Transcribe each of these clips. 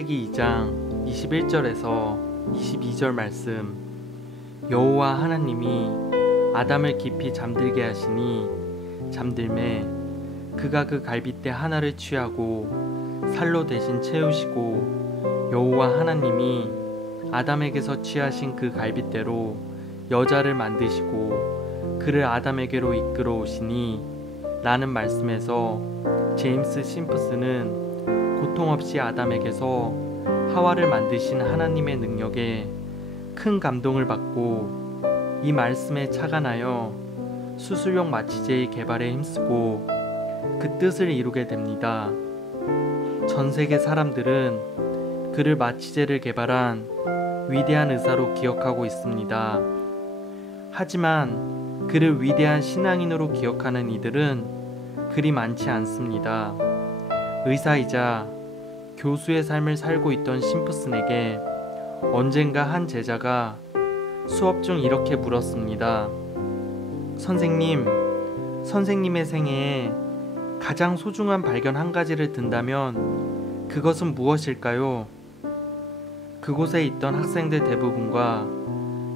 창세기 2장 21절에서 22절 말씀. 여호와 하나님이 아담을 깊이 잠들게 하시니 잠들매 그가 그 갈빗대 하나를 취하고 살로 대신 채우시고 여호와 하나님이 아담에게서 취하신 그 갈빗대로 여자를 만드시고 그를 아담에게로 이끌어 오시니 라는 말씀에서 제임스 심프스는 고통 없이 아담에게서 하와를 만드신 하나님의 능력에 큰 감동을 받고 이 말씀에 착안하여 수술용 마취제의 개발에 힘쓰고 그 뜻을 이루게 됩니다. 전 세계 사람들은 그를 마취제를 개발한 위대한 의사로 기억하고 있습니다. 하지만 그를 위대한 신앙인으로 기억하는 이들은 그리 많지 않습니다. 의사이자 교수의 삶을 살고 있던 심프슨에게 언젠가 한 제자가 수업 중 이렇게 물었습니다. 선생님, 선생님의 생애에 가장 소중한 발견 한 가지를 든다면 그것은 무엇일까요? 그곳에 있던 학생들 대부분과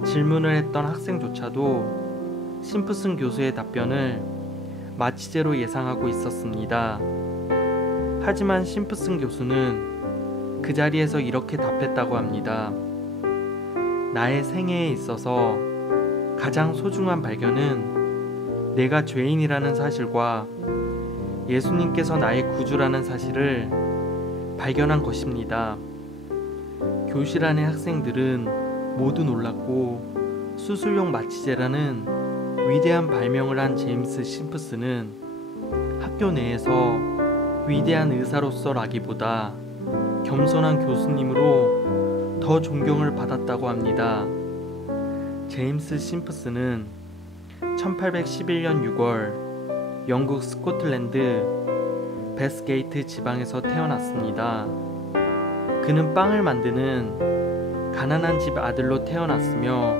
질문을 했던 학생조차도 심프슨 교수의 답변을 마취제로 예상하고 있었습니다. 하지만 심프슨 교수는 그 자리에서 이렇게 답했다고 합니다. 나의 생애에 있어서 가장 소중한 발견은 내가 죄인이라는 사실과 예수님께서 나의 구주라는 사실을 발견한 것입니다. 교실 안의 학생들은 모두 놀랐고 수술용 마취제라는 위대한 발명을 한 제임스 심프슨은 학교 내에서 위대한 의사로서라기보다 겸손한 교수님으로 더 존경을 받았다고 합니다. 제임스 심프슨은 1811년 6월 영국 스코틀랜드 베스게이트 지방에서 태어났습니다. 그는 빵을 만드는 가난한 집 아들로 태어났으며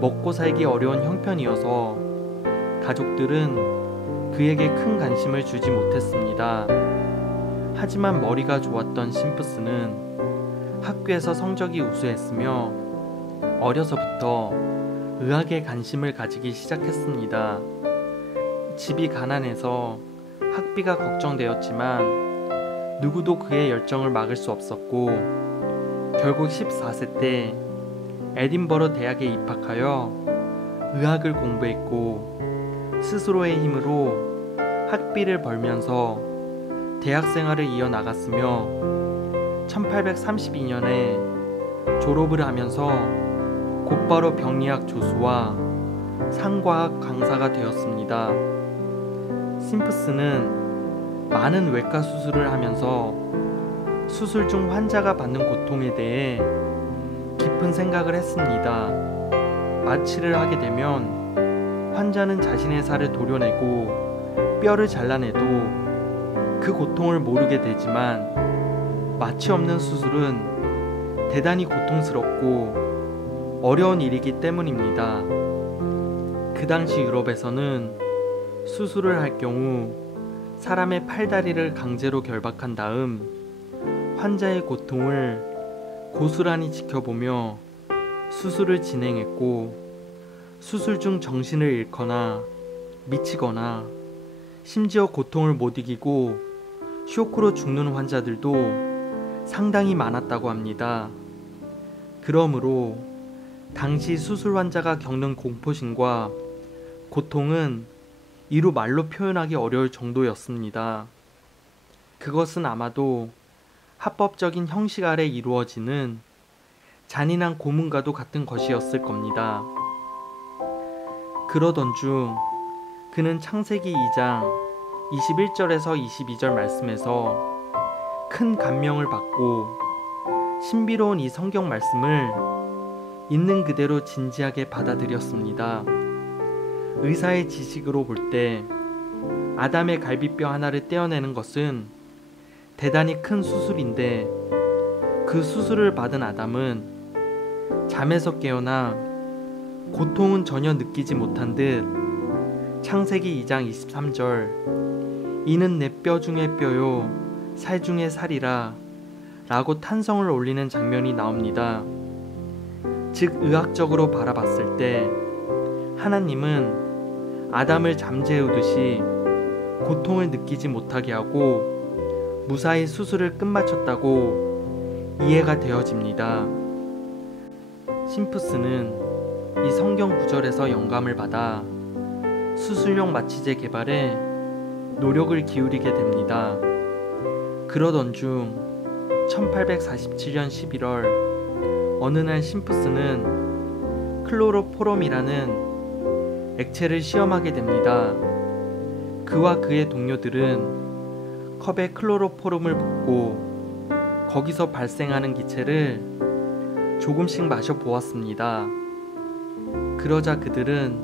먹고 살기 어려운 형편이어서 가족들은 그에게 큰 관심을 주지 못했습니다. 하지만 머리가 좋았던 심프슨은 학교에서 성적이 우수했으며 어려서부터 의학에 관심을 가지기 시작했습니다. 집이 가난해서 학비가 걱정되었지만 누구도 그의 열정을 막을 수 없었고 결국 14세 때 에딘버러 대학에 입학하여 의학을 공부했고 스스로의 힘으로 학비를 벌면서 대학 생활을 이어나갔으며 1832년에 졸업을 하면서 곧바로 병리학 조수와 상과학 강사가 되었습니다. 심프슨은 많은 외과 수술을 하면서 수술 중 환자가 받는 고통에 대해 깊은 생각을 했습니다. 마취를 하게 되면 환자는 자신의 살을 도려내고 뼈를 잘라내도 그 고통을 모르게 되지만 마취 없는 수술은 대단히 고통스럽고 어려운 일이기 때문입니다. 그 당시 유럽에서는 수술을 할 경우 사람의 팔다리를 강제로 결박한 다음 환자의 고통을 고스란히 지켜보며 수술을 진행했고 수술 중 정신을 잃거나 미치거나 심지어 고통을 못 이기고 쇼크로 죽는 환자들도 상당히 많았다고 합니다. 그러므로 당시 수술 환자가 겪는 공포심과 고통은 이루 말로 표현하기 어려울 정도였습니다. 그것은 아마도 합법적인 형식 아래 이루어지는 잔인한 고문과도 같은 것이었을 겁니다. 그러던 중 그는 창세기 2장 21절에서 22절 말씀에서 큰 감명을 받고 신비로운 이 성경 말씀을 있는 그대로 진지하게 받아들였습니다. 의사의 지식으로 볼 때 아담의 갈비뼈 하나를 떼어내는 것은 대단히 큰 수술인데 그 수술을 받은 아담은 잠에서 깨어나 고통은 전혀 느끼지 못한 듯 창세기 2장 23절 이는 내 뼈 중의 뼈요 살 중의 살이라 라고 탄성을 올리는 장면이 나옵니다. 즉 의학적으로 바라봤을 때 하나님은 아담을 잠재우듯이 고통을 느끼지 못하게 하고 무사히 수술을 끝마쳤다고 이해가 되어집니다. 심프스는 이 성경 구절에서 영감을 받아 수술용 마취제 개발에 노력을 기울이게 됩니다. 그러던 중 1847년 11월 어느 날 심프스는 클로로포럼이라는 액체를 시험하게 됩니다. 그와 그의 동료들은 컵에 클로로포름을 붓고 거기서 발생하는 기체를 조금씩 마셔보았습니다. 그러자 그들은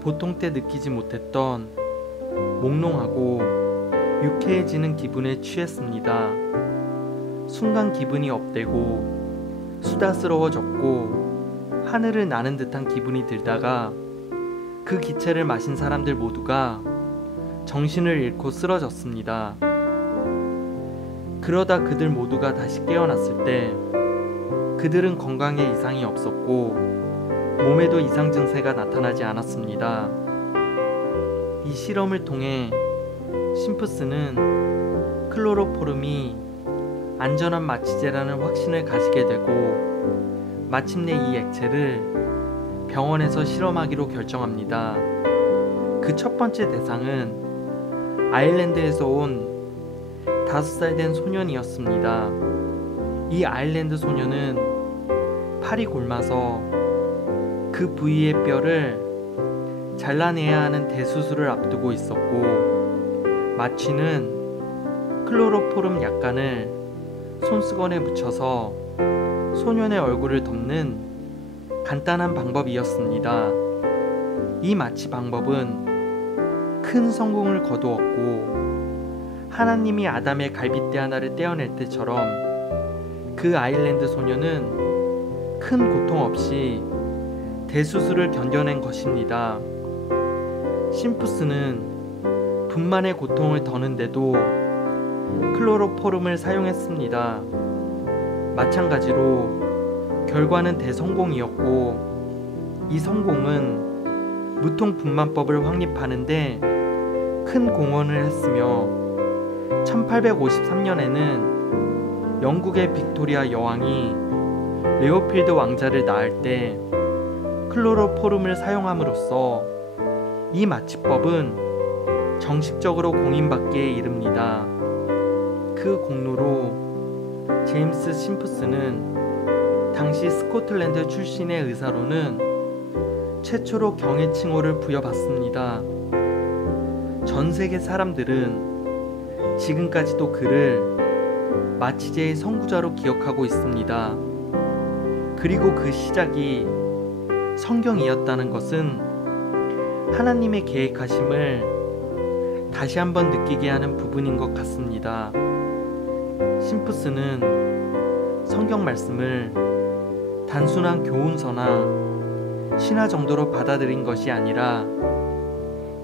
보통 때 느끼지 못했던 몽롱하고 유쾌해지는 기분에 취했습니다. 순간 기분이 업되고 수다스러워졌고 하늘을 나는 듯한 기분이 들다가 그 기체를 마신 사람들 모두가 정신을 잃고 쓰러졌습니다. 그러다 그들 모두가 다시 깨어났을 때 그들은 건강에 이상이 없었고 몸에도 이상 증세가 나타나지 않았습니다. 이 실험을 통해 심프스는 클로로포름이 안전한 마취제라는 확신을 가지게 되고 마침내 이 액체를 병원에서 실험하기로 결정합니다. 그 첫 번째 대상은 아일랜드에서 온 5살 된 소년이었습니다. 이 아일랜드 소년은 팔이 곪아서 그 부위의 뼈를 잘라내야 하는 대수술을 앞두고 있었고 마취는 클로로포름 약간을 손수건에 묻혀서 소년의 얼굴을 덮는 간단한 방법이었습니다. 이 마취 방법은 큰 성공을 거두었고 하나님이 아담의 갈빗대 하나를 떼어낼 때처럼 그 아일랜드 소년은 큰 고통 없이 대수술을 견뎌낸 것입니다. 심프스는 분만의 고통을 더는데도 클로로포름을 사용했습니다. 마찬가지로 결과는 대성공이었고 이 성공은 무통 분만법을 확립하는데 큰 공헌을 했으며 1853년에는 영국의 빅토리아 여왕이 레오필드 왕자를 낳을 때 클로로포름을 사용함으로써 이 마취법은 정식적으로 공인받기에 이릅니다. 그 공로로 제임스 심프스는 당시 스코틀랜드 출신의 의사로는 최초로 경의 칭호를 부여받습니다. 전 세계 사람들은 지금까지도 그를 마취제의 선구자로 기억하고 있습니다. 그리고 그 시작이 성경이었다는 것은 하나님의 계획하심을 다시 한번 느끼게 하는 부분인 것 같습니다. 심프스는 성경 말씀을 단순한 교훈서나 신화 정도로 받아들인 것이 아니라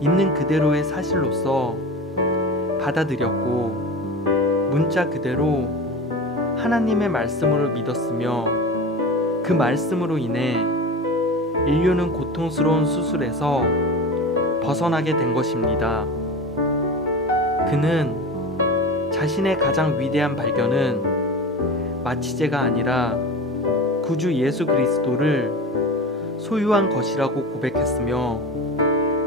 있는 그대로의 사실로서 받아들였고 문자 그대로 하나님의 말씀으로 믿었으며 그 말씀으로 인해 인류는 고통스러운 수술에서 벗어나게 된 것입니다. 그는 자신의 가장 위대한 발견은 마취제가 아니라 구주 예수 그리스도를 소유한 것이라고 고백했으며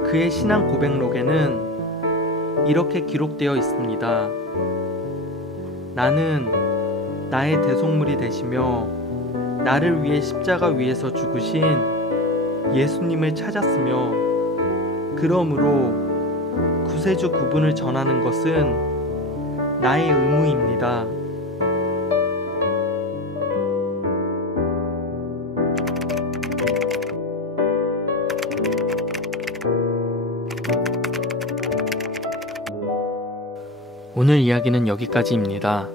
그의 신앙 고백록에는 이렇게 기록되어 있습니다. 나는 나의 대속물이 되시며 나를 위해 십자가 위에서 죽으신 예수님을 찾았으며 그러므로 구세주 그분을 전하는 것은 나의 의무입니다. 오늘 이야기는 여기까지입니다.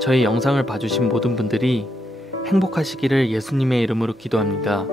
저희 영상을 봐주신 모든 분들이 행복하시기를 예수님의 이름으로 기도합니다.